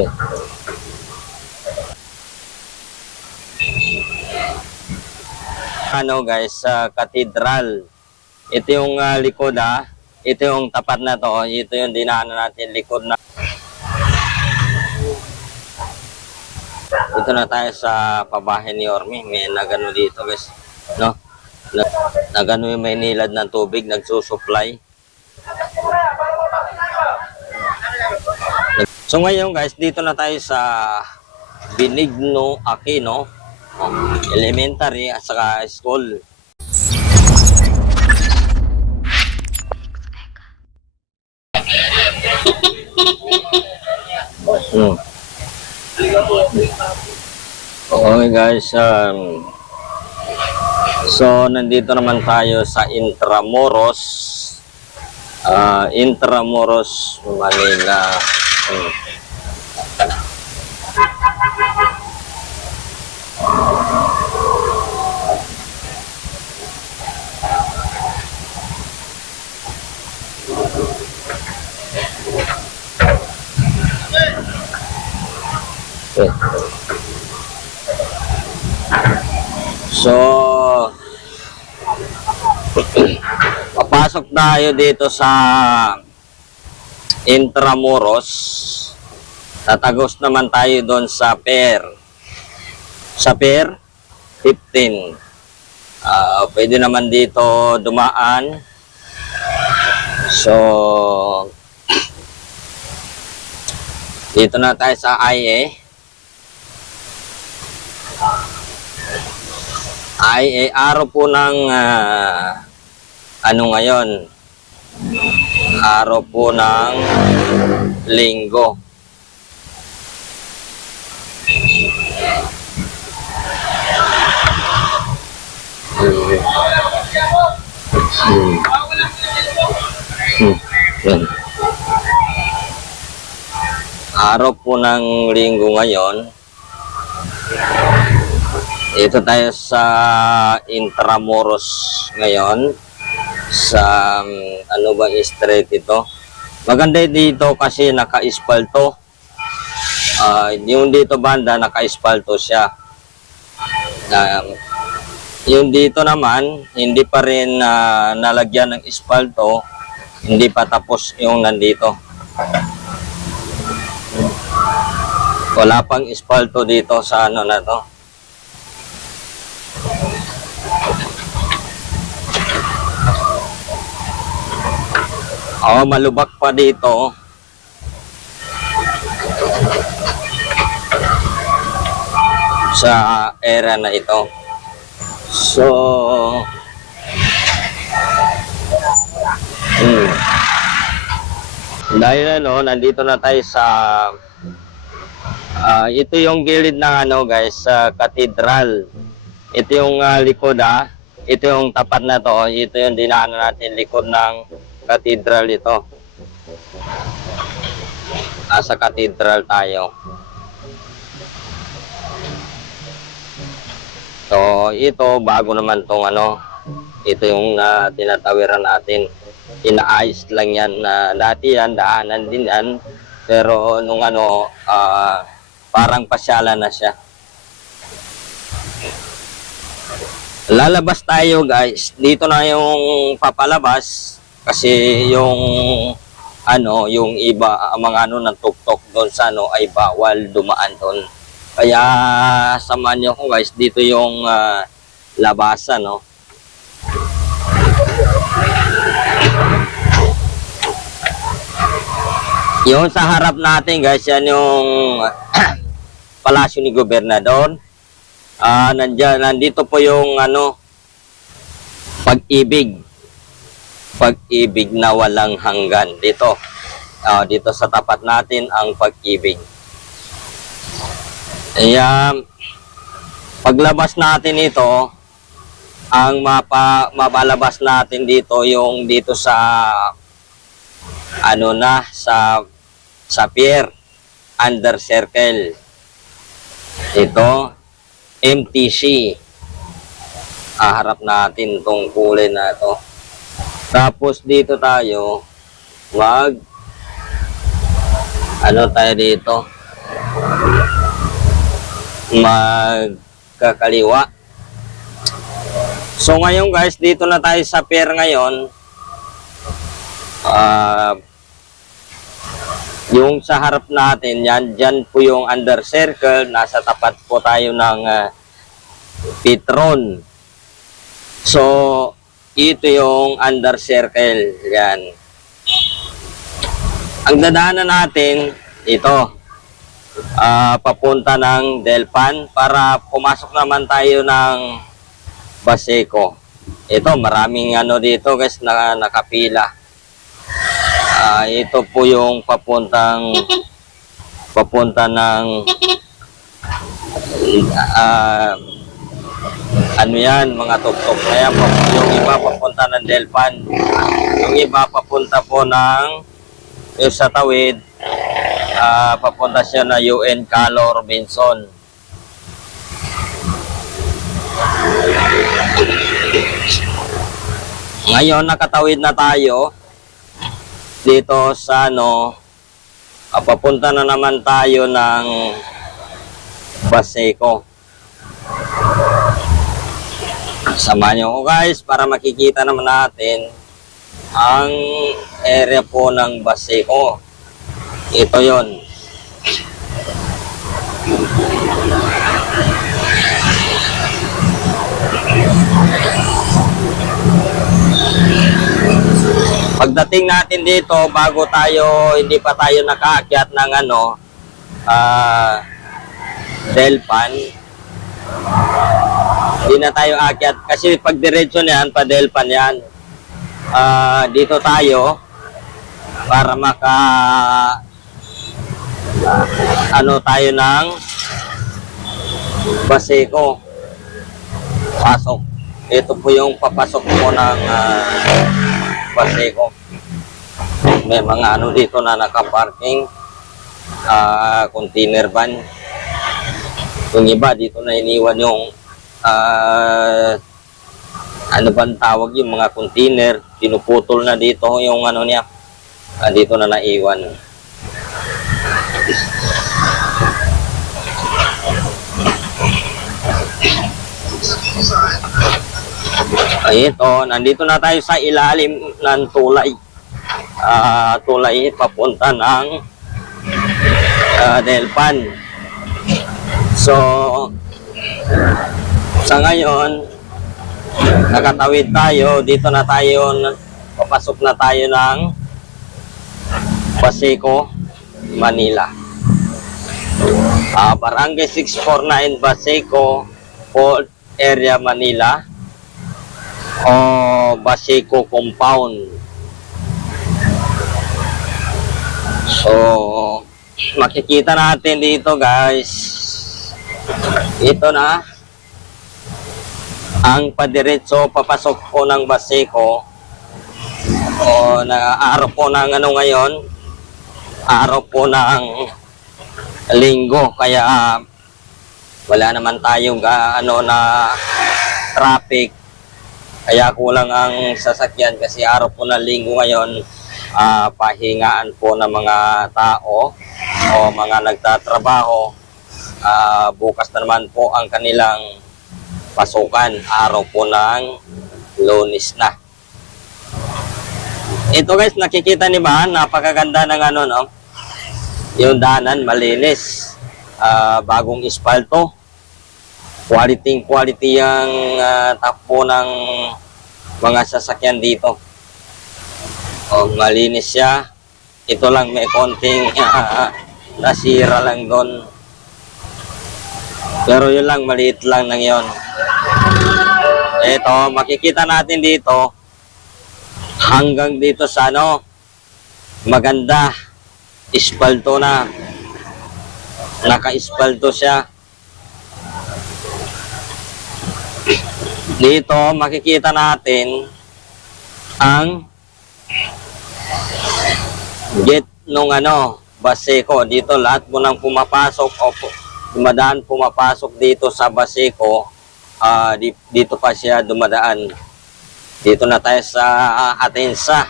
Okay. Ano guys, sa Cathedral. Ito yung likod Ito yung tapat na to. Ito yung dinaanan natin likod na. Dito na tayo sa pabahay ni Orme. May nagano dito guys. No? Nagano yung may nilad ng tubig. Nagsusupply. So ngayon guys, dito na tayo sa Benigno Aquino Elementary at saka school. Okay guys, so nandito naman tayo sa Intramuros, Manila. So, papasok tayo dito sa Intramuros. Tatagos naman tayo doon sa Pier. Sa Pier 15. Pwede naman dito dumaan. So, dito na tayo sa IA. Araw po ng ano ngayon? Araw po ng Linggo. Araw po ng Linggo ngayon. Ito tayo sa Intramuros ngayon. Sa ano ba street ito? Maganda dito kasi naka-ispalto. Yung dito banda naka-ispalto siya. Yung dito naman hindi pa rin nalagyan ng ispalto. Hindi pa tapos yung nandito. Wala pang ispalto dito sa ano na to. Malubak pa dito. Sa area na ito. So, dahil nandito na tayo sa ito yung gilid ng guys, sa Cathedral. Ito yung likod Ito yung tapat na to. Ito yung dinaanan natin likod ng Cathedral ito. Sa Cathedral tayo. So, ito bago naman tong ito yung tinatawiran natin. Inaayos lang yan. Dati yan, daanan din yan. Pero nung parang pasyalan na siya. Lalabas tayo guys. Dito na yung papalabas. Kasi yung yung iba, mga ng tuktok doon sa ay bawal dumaan doon. Kaya samahan niyo ko guys, dito yung labasan, Yung sa harap natin guys, yan yung palasyo ni Gobernador. Nandito po yung Pag-ibig. Pag-ibig na walang hanggan. Dito sa tapat natin ang Pag-ibig. Ayan, paglabas natin ito, ang mapalabas natin dito yung dito sa sa Pier Under Circle. Ito MTC. Harap natin tong kulay na ito. Tapos dito tayo tayo dito. magkakaliwa. So ngayon guys, dito na tayo sa pier ngayon. Yung sa harap natin, dyan po yung under circle. Nasa tapat po tayo ng Petron. So, ito yung under circle. Yan. Ang dadaanan natin, ito. Papunta ng Delpan para pumasok naman tayo ng Baseco. Ito, maraming dito guys na nakapila. Ito po yung papunta ng yan, mga tuktok na yan. Yung iba papunta ng Delpan. Yung iba papunta po ng yung sa tawid, papunta siya na UN Calo Robinson. Ngayon nakatawid na tayo dito sa papunta na naman tayo ng Baseco. Samahan niyo ako guys para makikita naman natin ang area po ng Baseco. Ito yon. Pagdating natin dito, bago tayo, hindi pa tayo nakaakyat ng Delpan, hindi na tayo aakyat. Kasi pag diretso niyan, pa Delpan yan. Dito tayo, para tayo ng Baseco. Pasok. Ito po yung papasok po ng Baseco. May mga dito na nakaparking, container van. Yung iba dito na iniwan yung bang tawag yung mga container, pinuputol na dito yung niya, dito na naiwan. Ito, nandito na tayo sa ilalim ng tulay. Tulay papunta ng Delpan. So, sa ngayon, nakatawid tayo. Dito na tayo, papasok na tayo ng Baseco, Manila. Barangay 649 Baseco, Port Area, Manila, o Baseco Compound. So, makikita natin dito guys, ito na ang padiretso papasok po ng Baseco. O araw po ng ngayon, araw po ng Linggo, kaya wala naman tayong na traffic, kaya kulang ang sasakyan kasi araw po ng Linggo ngayon. Pahingaan po ng mga tao o mga nagtatrabaho. Bukas na naman po ang kanilang pasukan, araw po ng Lunes na. Ito guys, nakikita niyo ba, napakaganda ng yung daanan, malinis, bagong ispalto, quality ang takbo ng mga sasakyan dito. Malinis siya. Ito lang, may konting nasira lang doon, pero yun lang, maliit lang nang yon. Ito, makikita natin dito hanggang dito sa maganda, ispalto na, naka-ispalto siya. Dito makikita natin ang gate nung Baseco. Dito lahat mo nang pumapasok o dumadaan, pumapasok dito sa Baseco, dito pa siya dumadaan. Dito na tayo sa Atensa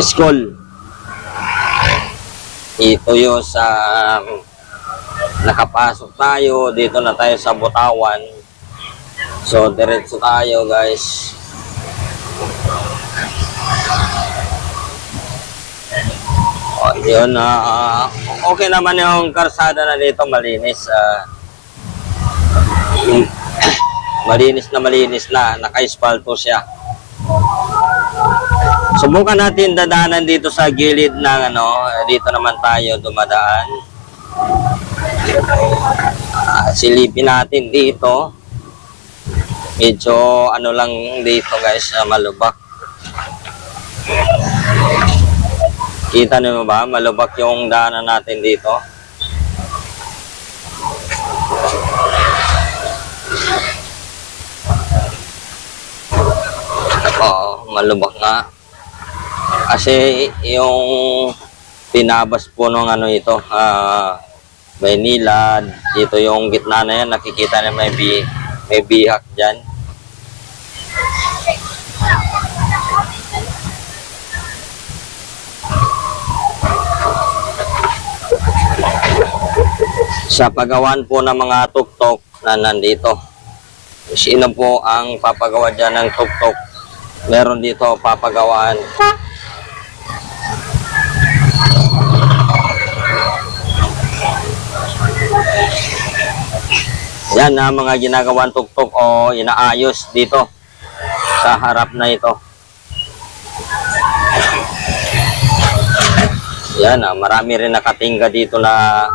School. Ito yung sa nakapasok tayo. Dito na tayo sa Butawan. So, diretso tayo, guys. Yun, okay naman yung karsada na dito, malinis. Malinis na, naka-espalto siya. Subukan natin dadaanan dito sa gilid ng dito naman tayo dumadaan. Silipin natin dito. Medyo lang dito, guys, malubak. Kita niyo ba? Malubak yung daanan natin dito. Oo, malubak nga. Kasi yung pinabas po ng ito, Maynila, dito yung gitna na yan, nakikita na may bihak dyan. Sa pagawaan po ng mga tuktok na nandito. Sino po ang papagawa dyan ng tuktok? Meron dito papagawaan. Yan na mga ginagawang tuktok o inaayos dito sa harap na ito. Yan marami rin nakatingga dito na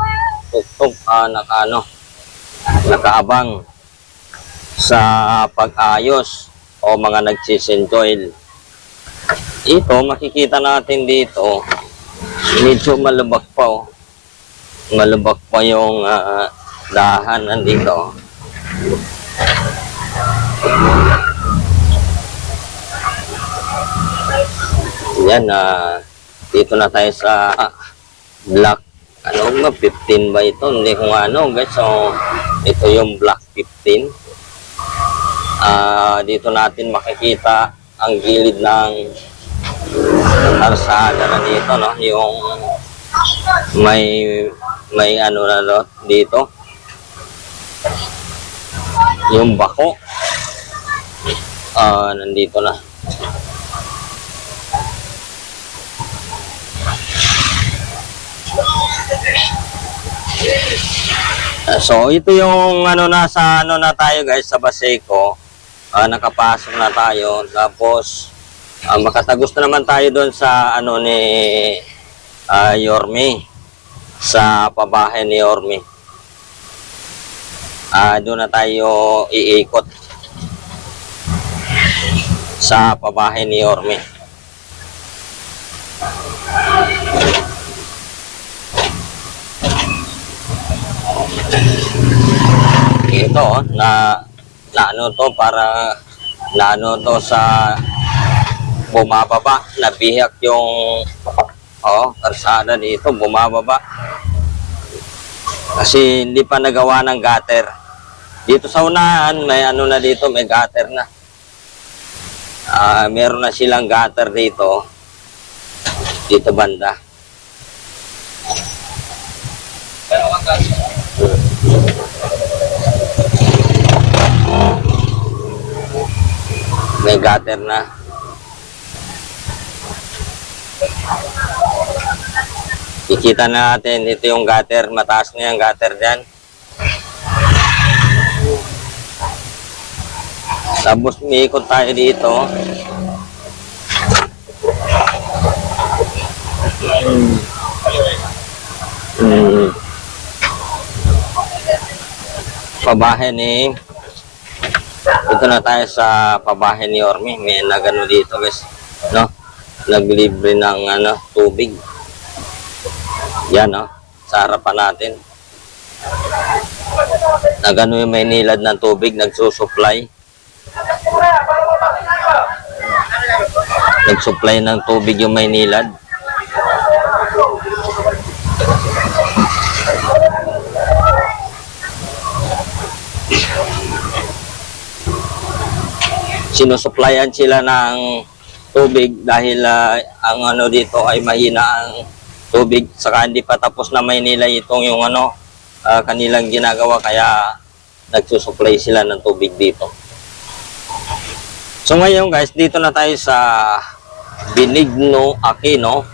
tuktok nakaabang sa pag-ayos o mga nagsisenjoil. Ito makikita natin dito medyo malubak pa malubak pa yung dahan nandito. Yan dito na tayo sa block 15 ba ito? Hindi ko guys. So ito yung block 15. Dito natin makikita ang gilid ng kalsada na dito, no? Yung may na dito. Yung bako. Nandito na. So ito yung nasa na tayo, guys, sa Baseco. Nakapasok na tayo. Tapos makatagos na naman tayo doon sa ni Yorme, sa pabahay ni Yorme. Doon na tayo iikot sa pabahay ni Yorme. Ito na to para to sa bumababa, nabihak yung karsada dito, bumababa kasi hindi pa nagawa ng gutter dito sa unahan. May na dito, may gutter na. Meron na silang gutter dito banda. May gutter na. Ikita natin, ito yung gutter. Mataas na yung gutter dyan. Tapos umiikot tayo dito. Pabahay ni ito na tayo sa pabahay ni Yorme. May nagano dito, guys, no? Naglibre ng tubig. Yan, sa harapan natin. Nagano yung may nilad ng tubig, nagsusupply. Nagsupply ng tubig yung may nilad. Sinusupplyan sila ng tubig dahil ang dito ay mahina ang tubig, saka hindi pa tapos na Maynila itong yung kanilang ginagawa kaya nagsusupply sila ng tubig dito. So ngayon guys, dito na tayo sa Benigno Aquino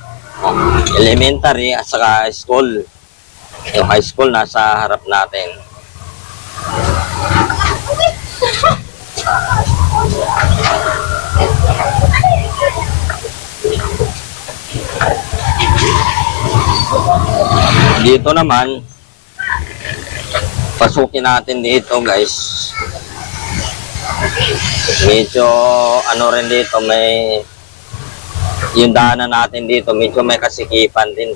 Elementary at saka school. Yung high school nasa harap natin. Dito naman, pasukin natin dito guys. Medyo ano rin dito, may yung daanan natin dito medyo may kasikipan din.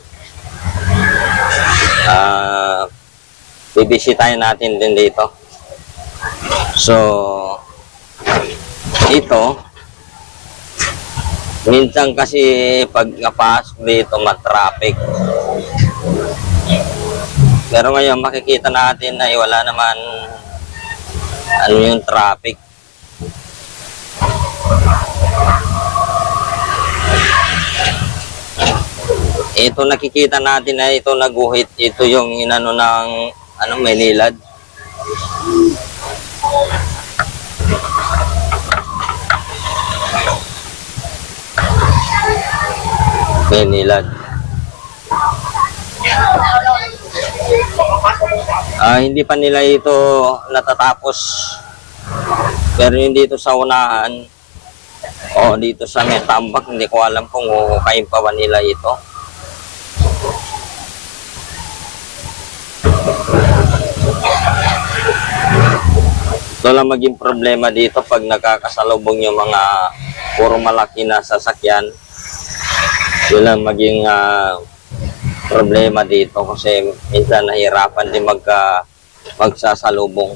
Bibisitahin natin din dito. So ito minsan kasi pag napasok dito matraffic, pero ngayon makikita natin na wala naman ano yung traffic. Ito nakikita natin na ito naguhit, ito yung inano ng ano, Maynilad. Maynilad. Hindi pa nila ito natatapos. Pero yung dito sa unahan, dito sa may tambak, hindi ko alam kung huhukayin pa ba nila ito. Ito lang maging problema dito pag nakakasalubong yung mga puro malaki na sasakyan. Yun lang maging problema dito kasi minsan nahirapan din magsasalubong.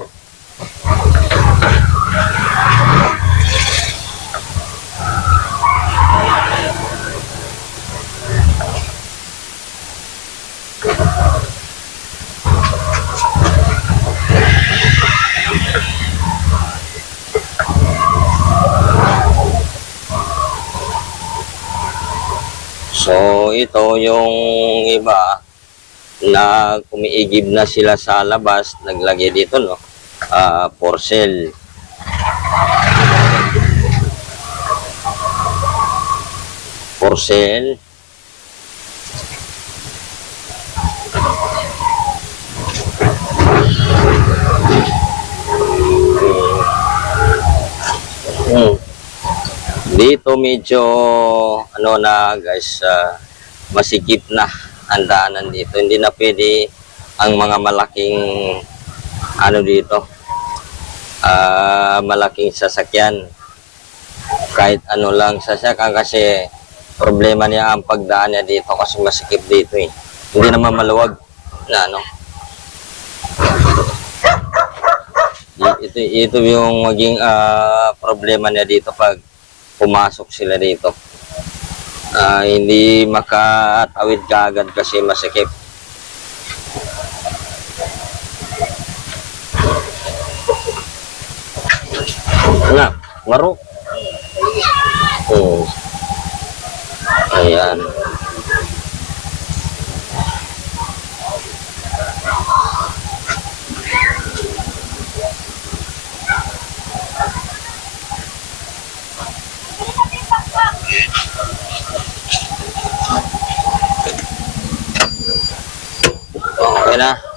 So ito yung iba na umiigib na sila sa labas, naglagay dito no, for sale. For sale. Dito medyo ano na guys, masikip na ang daanan dito. Hindi na pwede ang mga malaking ano dito, malaking sasakyan. Kahit ano lang sasakyan kasi problema niya ang pagdaan niya dito kasi masikip dito eh. Hindi naman maluwag na ano. Ito yung maging problema niya dito pag pumasok sila dito. Hindi makatawid kaagad kasi masikip. Na, maro. Ayan. Okay na.